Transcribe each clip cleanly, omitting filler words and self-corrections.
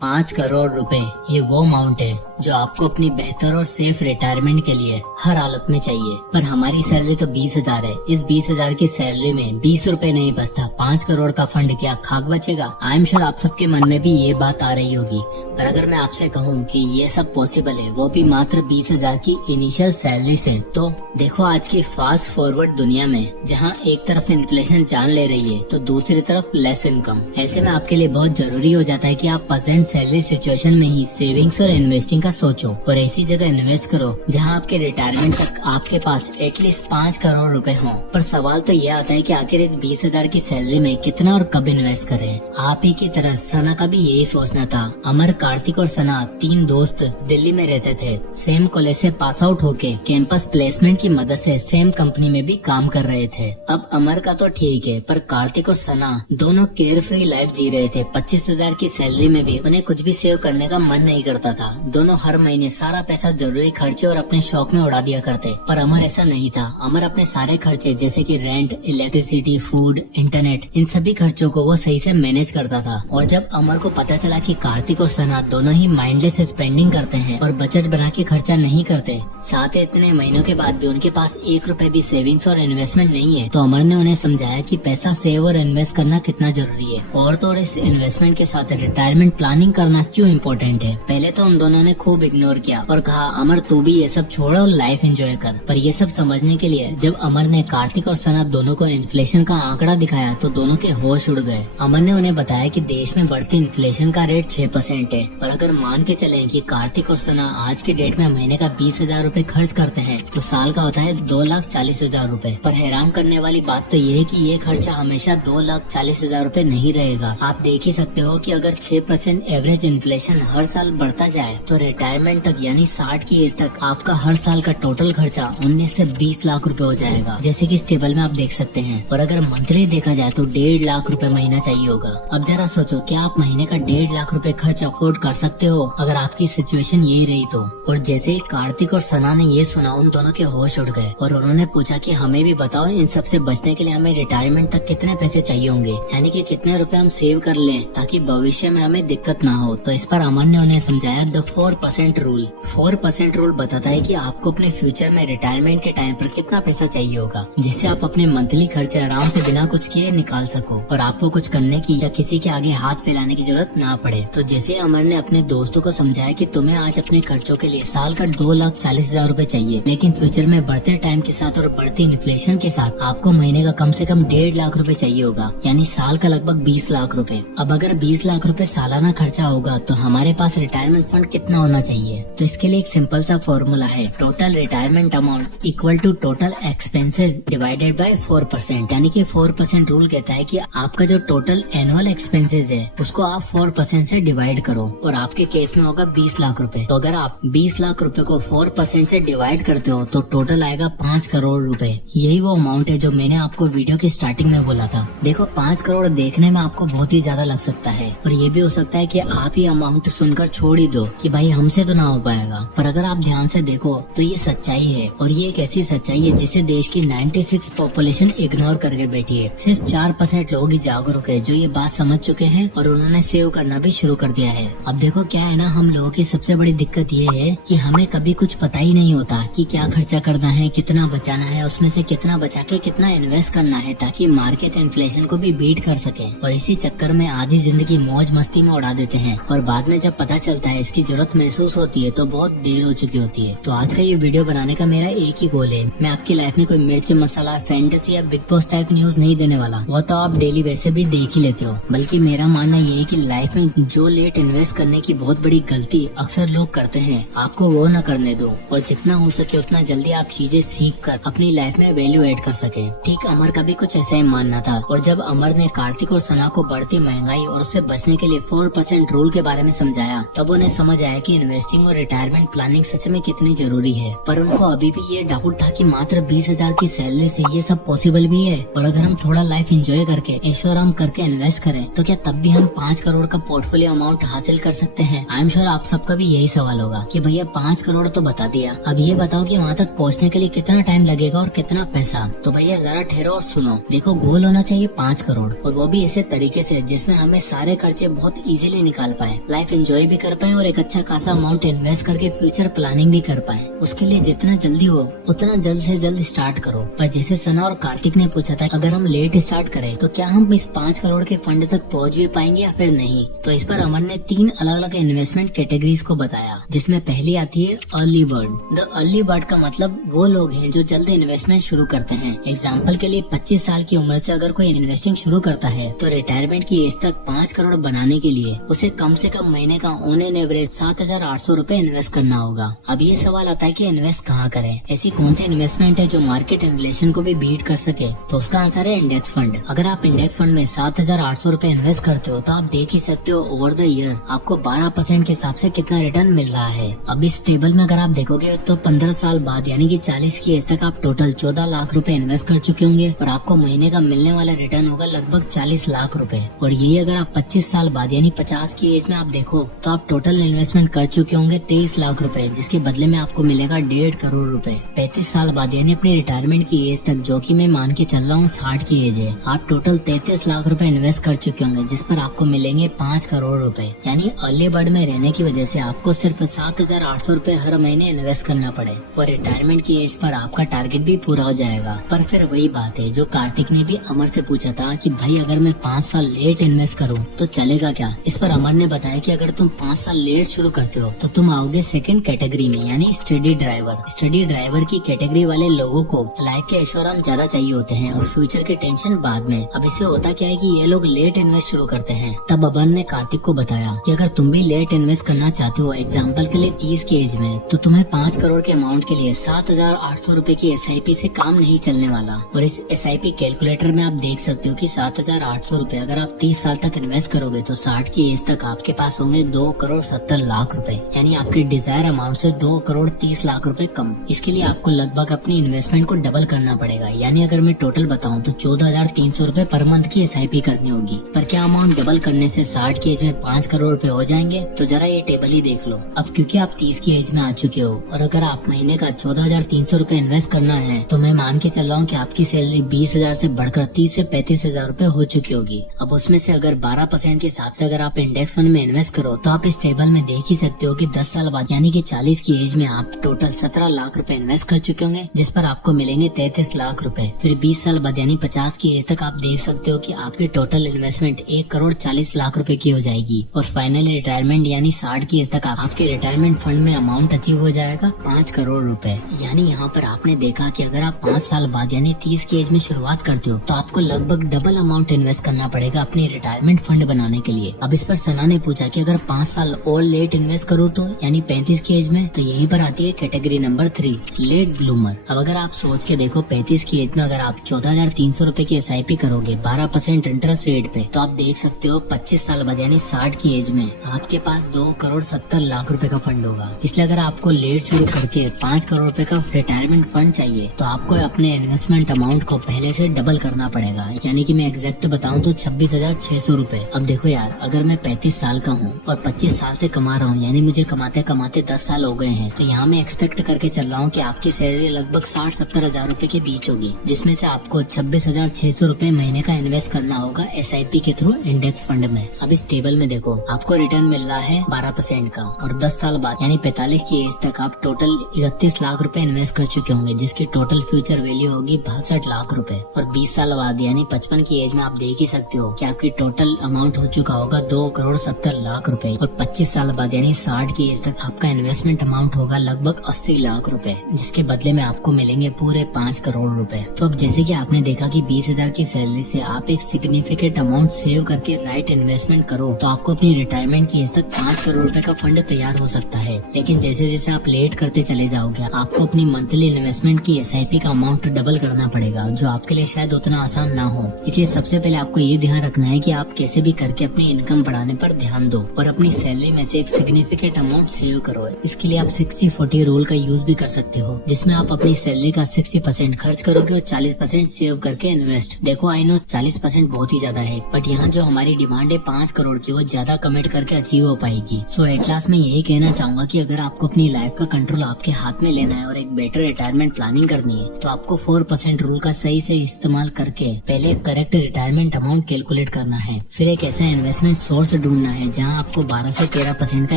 5 करोड़ रुपए ये वो अमाउंट है जो आपको अपनी बेहतर और सेफ रिटायरमेंट के लिए हर हालत में चाहिए। पर हमारी सैलरी तो 20,000 है। इस 20,000 की सैलरी में 20 रुपए नहीं बचता। 5 करोड़ का फंड क्या खाक बचेगा? आई एम श्योर आप सबके मन में भी ये बात आ रही होगी। पर अगर मैं आपसे कहूँ कि ये सब पॉसिबल है, वो भी मात्र 20,000 की इनिशियल सैलरी से, तो देखो आज की फास्ट फॉरवर्ड दुनिया में जहाँ एक तरफ इन्फ्लेशन जान ले रही है तो दूसरी तरफ लेस इनकम। ऐसे में आपके लिए बहुत जरूरी हो जाता है कि आप प्रेजेंट सैलरी सिचुएशन में ही सेविंग्स और इन्वेस्टिंग का सोचो और ऐसी जगह इन्वेस्ट करो जहां आपके रिटायरमेंट तक आपके पास एटलीस्ट 5 करोड़ रुपए हों। पर सवाल तो ये आता है कि आखिर इस 20,000 की सैलरी में कितना और कब इन्वेस्ट करें। आप ही की तरह सना का भी यही सोचना था। अमर, कार्तिक और सना 3 दोस्त दिल्ली में रहते थे। सेम कॉलेज से पास आउट होके कैंपस प्लेसमेंट की मदद से सेम कंपनी में भी काम कर रहे थे। अब अमर का तो ठीक है, पर कार्तिक और सना दोनों केयर फ्री लाइफ जी रहे थे। 25,000 की सैलरी में भी उन्हें कुछ भी सेव करने का मन नहीं करता था। दोनों हर महीने सारा पैसा जरूरी खर्चे और अपने शौक में उड़ा दिया करते। पर अमर ऐसा नहीं था। अमर अपने सारे खर्चे जैसे कि रेंट, इलेक्ट्रिसिटी, फूड, इंटरनेट, इन सभी खर्चों को वो सही से मैनेज करता था। और जब अमर को पता चला कि कार्तिक और सना दोनों ही माइंडलेस स्पेंडिंग करते हैं और बजट बना के खर्चा नहीं करते, साथ ही इतने महीनों के बाद भी उनके पास 1 रुपए भी सेविंग्स और इन्वेस्टमेंट नहीं है, तो अमर ने उन्हें समझाया कि पैसा सेव और इन्वेस्ट करना कितना जरूरी है और तो और इस इन्वेस्टमेंट के साथ रिटायरमेंट प्लानिंग करना क्यों इम्पोर्टेंट है। पहले तो उन दोनों ने खूब इग्नोर किया और कहा अमर तू भी ये सब छोड़ और लाइफ एंजॉय कर। पर ये सब समझने के लिए जब अमर ने कार्तिक और सना दोनों को इन्फ्लेशन का आंकड़ा दिखाया तो दोनों के होश उड़ गए। अमर ने उन्हें बताया कि देश में बढ़ती इन्फ्लेशन का रेट 6% है और अगर मान के चलें कि कार्तिक और सना आज के डेट में महीने का 20,000 रूपए खर्च करते हैं तो साल का होता है 2,40,000 रूपए। पर हैरान करने वाली बात तो ये है कि ये खर्चा हमेशा 2,40,000 रूपए नहीं रहेगा। आप देख ही सकते हो कि अगर 6% एवरेज इन्फ्लेशन हर साल बढ़ता जाए तो रिटायरमेंट तक यानी 60 की एज तक आपका हर साल का टोटल खर्चा 19 से 20 लाख रुपए हो जाएगा, जैसे कि इस टेबल में आप देख सकते हैं। और अगर मंथली देखा जाए तो 1.5 लाख रुपए महीना चाहिए होगा। अब जरा सोचो, क्या आप महीने का 1.5 लाख रुपए खर्च अफोर्ड कर सकते हो अगर आपकी सिचुएशन यही रही तो? और जैसे ही कार्तिक और सना ने ये सुना उन दोनों के होश उड़ गए और उन्होंने पूछा कि हमें भी बताओ इन सब से बचने के लिए हमें रिटायरमेंट तक कितने पैसे चाहिए होंगे, यानी कि कितने रुपए हम सेव कर लें ताकि भविष्य में हमें दिक्कत ना हो। तो इस पर अमन ने उन्हें समझाया द 4% रूल। 4% रूल बताता है कि आपको अपने फ्यूचर में रिटायरमेंट के टाइम पर कितना पैसा चाहिए होगा जिससे आप अपने मंथली खर्चे आराम से बिना कुछ किए निकाल सको और आपको कुछ करने की या किसी के आगे हाथ फैलाने की जरूरत ना पड़े। तो जैसे अमर ने अपने दोस्तों को समझाया कि तुम्हें आज अपने खर्चों के लिए साल का 2,40,000 रूपए चाहिए, लेकिन फ्यूचर में बढ़ते टाइम के साथ और बढ़ती इन्फ्लेशन के साथ आपको महीने का कम से कम 1.5 लाख रूपए चाहिए होगा, यानी साल का लगभग 20 लाख रूपए। अब अगर 20 लाख रूपए सालाना खर्चा होगा तो हमारे पास रिटायरमेंट फंड कितना होना चाहिए? तो इसके लिए एक सिंपल सा फॉर्मूला है, total retirement amount equal to total expenses divided by 4%। यानी कि 4% रूल कहता है कि आपका जो टोटल एनुअल एक्सपेंसेस है उसको आप 4% से डिवाइड करो और आपके केस में होगा 20 लाख रुपए। तो अगर आप 20 लाख रुपए को 4% से डिवाइड करते हो तो टोटल आएगा 5 करोड़ रुपए। यही वो अमाउंट है जो मैंने आपको वीडियो की स्टार्टिंग में बोला था। देखो 5 करोड़ देखने में आपको बहुत ही ज्यादा लग सकता है और ये भी हो सकता है कि आप ये अमाउंट सुनकर छोड़ ही दो कि भाई हमसे तो ना हो पाएगा। पर अगर आप ध्यान से देखो तो ये सच्चाई है और ये एक ऐसी सच्चाई है जिसे देश की 96 पॉपुलेशन इग्नोर करके बैठी है। सिर्फ 4% लोग ही जागरूक है जो ये बात समझ चुके हैं और उन्होंने सेव करना भी शुरू कर दिया है। अब देखो क्या है ना, हम लोगों की सबसे बड़ी दिक्कत ये है कि हमें कभी कुछ पता ही नहीं होता कि क्या खर्चा करना है, कितना बचाना है, उसमें से कितना बचा के कितना इन्वेस्ट करना है ताकि मार्केट इन्फ्लेशन को भी बीट कर सके। और इसी चक्कर में आधी जिंदगी मौज मस्ती में उड़ा देते हैं और बाद में जब पता चलता है इसकी जरूरत महसूस होती है तो बहुत देर हो चुकी होती है। तो आज का ये वीडियो बनाने का मेरा एक ही गोल है, मैं आपकी लाइफ में कोई मिर्च मसाला, फैंटेसी या बिग बॉस टाइप न्यूज नहीं देने वाला, वो तो आप डेली वैसे भी देख ही लेते हो। बल्कि मेरा मानना ये है कि लाइफ में जो लेट इन्वेस्ट करने की बहुत बड़ी गलती अक्सर लोग करते हैं, आपको वो न करने दो और जितना हो सके उतना जल्दी आप चीजें सीख कर अपनी लाइफ में वैल्यू एड कर सके। ठीक अमर का भी कुछ ऐसा ही मानना था और जब अमर ने कार्तिक और सना को बढ़ती महंगाई और उससे बचने के लिए 4% रूल के बारे में समझाया तब उन्हें समझ आया कि इन्वेस्टिंग और रिटायरमेंट प्लानिंग सच में कितनी जरूरी है। पर उनको अभी भी ये डाउट था कि मात्र 20,000 की सैलरी से ये सब पॉसिबल भी है और अगर हम थोड़ा लाइफ एंजॉय करके ऐशो आराम करके इन्वेस्ट करें तो क्या तब भी हम 5 करोड़ का पोर्टफोलियो अमाउंट हासिल कर सकते हैं? आई एम श्योर आप सबका भी यही सवाल होगा कि भैया 5 करोड़ तो बता दिया, अब ये बताओ कि वहाँ तक पहुँचने के लिए कितना टाइम लगेगा और कितना पैसा। तो भैया जरा ठहरो और सुनो। देखो गोल होना चाहिए 5 करोड़ और वो भी ऐसे तरीके से जिसमें हमें सारे खर्चे बहुत इजीली निकाल पाए, लाइफ एंजॉय भी कर पाए और एक अच्छा खासा अमाउंट इन्वेस्ट करके फ्यूचर प्लानिंग भी कर पाए। उसके लिए जितना जल्दी हो उतना जल्द से जल्द स्टार्ट करो। पर जैसे सना और कार्तिक ने पूछा था, अगर हम लेट स्टार्ट करें तो क्या हम इस 5 करोड़ के फंड तक पहुंच भी पाएंगे या फिर नहीं। तो इस पर अमन ने 3 अलग अलग इन्वेस्टमेंट कैटेगरीज को बताया, जिसमें पहली आती है early bird. The early bird का मतलब वो लोग हैं जो जल्द इन्वेस्टमेंट शुरू करते हैं। एग्जाम्पल के लिए 25 साल की उम्र से अगर कोई इन्वेस्टिंग शुरू करता है तो रिटायरमेंट की एज तक 5 करोड़ बनाने के लिए उसे कम से कम महीने का ऑन एन एवरेज 7,800 रूपए इन्वेस्ट करना होगा। अब ये सवाल आता है कि इन्वेस्ट कहाँ करें, ऐसी कौन सी इन्वेस्टमेंट है जो मार्केट इन्फ्लेशन को भी बीट कर सके। तो उसका आंसर है इंडेक्स फंड। अगर आप इंडेक्स फंड में 7,800 रूपए इन्वेस्ट करते हो तो आप देख ही सकते हो ओवर द ईयर आपको 12% के हिसाब से कितना रिटर्न मिल रहा है। अब इस टेबल में अगर आप देखोगे तो 15 साल बाद यानी कि 40 की एज तक आप टोटल 14 लाख रुपए इन्वेस्ट कर चुके होंगे और आपको महीने का मिलने वाला रिटर्न होगा लगभग 40 लाख रुपए। और यही अगर आप 25 साल बाद यानी 50 की एज में आप देखो तो आप टोटल इन्वेस्टमेंट कर चुके होंगे 23 लाख रुपए, जिसके बदले में आपको मिलेगा 1.5 करोड़ रुपए। 35 साल बाद यानी अपनी रिटायरमेंट की एज तक, जो कि मैं मान के चल रहा हूँ 60 की एज है, आप टोटल 33 लाख रुपए इन्वेस्ट कर चुके होंगे, जिस पर आपको मिलेंगे 5 करोड़ रुपए। यानी अर्ली बर्ड में रहने की वजह से आपको सिर्फ 7,800 रूपए हर महीने इन्वेस्ट करना पड़े और रिटायरमेंट की एज पर आपका टारगेट भी पूरा हो जाएगा। पर फिर वही बात है जो कार्तिक ने भी अमर से पूछा था कि भाई अगर मैं 5 साल लेट इन्वेस्ट करूं तो चलेगा क्या। इस पर अमर ने बताया कि अगर तुम 5 साल लेट शुरू करते हो तो तुम आओगे सेकंड कैटेगरी में, यानी स्टडी ड्राइवर। स्टडी ड्राइवर की कैटेगरी वाले लोगों को लाइफ के ऐशोआराम ज्यादा चाहिए होते हैं और फ्यूचर की टेंशन बाद में। अब इससे होता क्या है कि ये लोग लेट इन्वेस्ट शुरू करते हैं। तब अमर ने कार्तिक को बताया कि अगर तुम भी लेट इन्वेस्ट करना चाहते हो, एग्जाम्पल के लिए 30 की एज में, तो तुम्हें 5 करोड़ के अमाउंट के लिए 7,800 रूपए की SIP से काम नहीं चलने वाला। और इस SIP कैलकुलेटर में आप देख सकते हो कि 7,800 रूपए अगर आप 30 साल तक इन्वेस्ट करोगे तो 60 की एज तक आपके पास होंगे 2 करोड़ 70 लाख रुपए, यानी आपके डिजायर अमाउंट से 2 करोड़ 30 लाख रुपए कम। इसके लिए आपको लगभग अपनी इन्वेस्टमेंट को डबल करना पड़ेगा, यानी अगर मैं टोटल बताऊं तो 14,300 रूपए पर मंथ की SIP करनी होगी। पर क्या अमाउंट डबल करने से 60 की एज में 5 करोड़ रूपए हो जाएंगे? तो जरा ये टेबल ही देख लो। अब क्योंकि आप 30 की एज में आ चुके हो और अगर आप महीने का 14,300 रूपए इन्वेस्ट करना है तो मैं मान के चल रहा हूँ कि आपकी सैलरी 20,000 से बढ़कर 30 से 35,000 रूपए हो चुकी होगी। अब उसमें से अगर 12% के हिसाब से अगर आप इंडेक्स फंड में इन्वेस्ट करो तो आप इस टेबल में देख ही सकते हो कि 10 साल बाद यानी कि 40 की एज में आप टोटल 17 लाख रुपए इन्वेस्ट कर चुके होंगे, जिस पर आपको मिलेंगे 33 लाख रुपए। फिर 20 साल बाद यानी 50 की एज तक आप देख सकते हो कि आपकी टोटल इन्वेस्टमेंट 1 करोड़ 40 लाख रुपए की हो जाएगी। और फाइनल रिटायरमेंट यानी 60 की एज तक आपके रिटायरमेंट फंड में अमाउंट अचीव हो जाएगा 5 करोड़ रुपए। यानी यहाँ पर आपने देखा कि अगर आप 5 साल बाद यानी 30 की एज में शुरुआत करते हो तो आपको लगभग डबल अमाउंट इन्वेस्ट करना पड़ेगा अपनी रिटायरमेंट फंड बनाने के लिए। अब इस पर सना ने पूछा कि अगर 5 साल और लेट इन्वेस्ट करो तो यानी 35 की एज में, तो यहीं पर आती है कैटेगरी नंबर 3 लेट ब्लूमर। अब अगर आप सोच के देखो 35 की एज में अगर आप 14,300 रूपए की SIP करोगे 12% इंटरेस्ट रेट पे, तो आप देख सकते हो 25 साल बाद यानी 60 की एज में आपके पास 2 करोड़ 70 लाख रुपए का फंड होगा। इसलिए अगर आपको लेट शुरू करके 5 करोड़ रुपए का रिटायरमेंट फंड चाहिए तो आपको अपने इन्वेस्टमेंट अमाउंट को पहले से डबल करना पड़ेगा, यानी कि मैं एग्जैक्ट बताऊं तो 26,600 रूपए। अब देखो यार, अगर मैं 35 साल का हूँ और 25 साल से कमा रहा हूँ, यानी मुझे कमाते कमाते 10 साल हो गए हैं, तो यहाँ मैं एक्सपेक्ट करके चल रहा हूँ कि आपकी सैलरी लगभग 60-70 हजार रूपए के बीच होगी, जिसमें से आपको 26,600 रूपए महीने का इन्वेस्ट करना होगा SIP के थ्रू इंडेक्स फंड में। अब इस टेबल में देखो आपको रिटर्न मिल रहा है 12% का और 10 साल बाद यानी 45 की एज तक आप टोटल 31 लाख रुपए इन्वेस्ट कर चुके होंगे, जिसकी टोटल फ्यूचर वैल्यू होगी 62 लाख रुपए। और 20 साल बाद यानी 55 की एज में आप देख ही सकते हो कि आपकी टोटल अमाउंट हो चुका होगा 2 करोड़ 70 लाख रुपए। और 25 साल बाद यानी 60 की एज तक आपका इन्वेस्टमेंट अमाउंट होगा लगभग 80 लाख रुपए, जिसके बदले में आपको मिलेंगे पूरे 5 करोड़ रुपए। तो अब जैसे कि आपने देखा कि 20,000 की सैलरी से आप एक सिग्निफिकेंट अमाउंट सेव करके राइट इन्वेस्टमेंट करो तो आपको अपनी रिटायरमेंट की एज तक 5 करोड़ रुपए का फंड तैयार हो सकता है। लेकिन जैसे जैसे आप लेट करते चले जाओगे आपको अपनी मंथली इन्वेस्टमेंट की SIP का अमाउंट डबल करना पड़ेगा, जो आपके लिए शायद उतना आसान ना हो। इसलिए सबसे पहले आपको ये ध्यान रखना है कि आप कैसे भी करके अपनी इनकम बढ़ाने पर ध्यान दो और अपनी सैलरी में से एक सिग्निफिकेंट अमाउंट सेव करो। इसके लिए आप 60-40 रूल का यूज भी कर सकते हो, जिसमें आप अपनी सैलरी का 60% खर्च करोगे और 40% सेव करके इन्वेस्ट। देखो आई नो 40% बहुत ही ज्यादा है, बट यहाँ जो हमारी डिमांड है 5 करोड़ की, वो ज्यादा कमिट करके अचीव हो पाएगी। सो एट लास्ट मैं यही कहना चाहूंगा कि अगर आपको अपनी लाइफ का कंट्रोल आपके हाथ में लेना है और एक बेटर रिटायरमेंट प्लानिंग करनी है तो आपको 4% रूल का सही से इस्तेमाल करके पहले करेक्ट रिटायरमेंट अमाउंट कैलकुलेट करना है, फिर एक ऐसा इन्वेस्टमेंट सोर्स ढूंढना है जहां आपको 12 से 13% का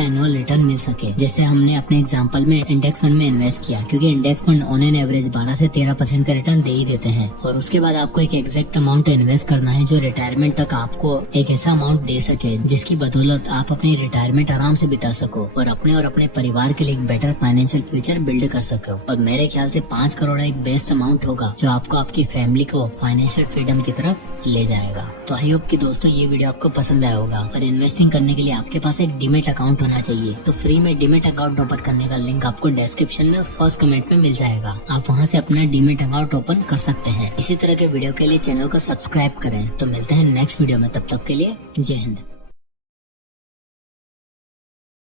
एनुअल रिटर्न मिल सके। जैसे हमने अपने एग्जांपल में इंडेक्स फंड में इन्वेस्ट किया, क्योंकि index fund on an average 12 से 13% का रिटर्न दे ही देते हैं। और उसके बाद आपको एक एग्जैक्ट अमाउंट इन्वेस्ट करना है जो रिटायरमेंट तक आपको एक ऐसा अमाउंट दे सके जिसकी बदौलत आप अपनी रिटायरमेंट आराम से बिता सको और अपने परिवार के लिए एक बेटर फाइनेंशियल फ्यूचर बिल्ड कर सको। और मेरे ख्याल से 5 करोड़ एक बेस्ट अमाउंट होगा जो आपको आपकी फैमिली को फाइनेंशियल फ्रीडम की तरफ ले जाएगा। तो आई होप कि दोस्तों ये वीडियो आपको पसंद आया होगा। और इन्वेस्टिंग करने के लिए आपके पास एक डीमेट अकाउंट होना चाहिए। तो फ्री में डीमेट अकाउंट ओपन करने का लिंक आपको डिस्क्रिप्शन में फर्स्ट कमेंट में मिल जाएगा। आप वहां से अपना डीमेट अकाउंट ओपन कर सकते हैं। इसी तरह के वीडियो के लिए चैनल को सब्सक्राइब करें। तो मिलते हैं नेक्स्ट वीडियो में, तब तक के लिए जय हिंद।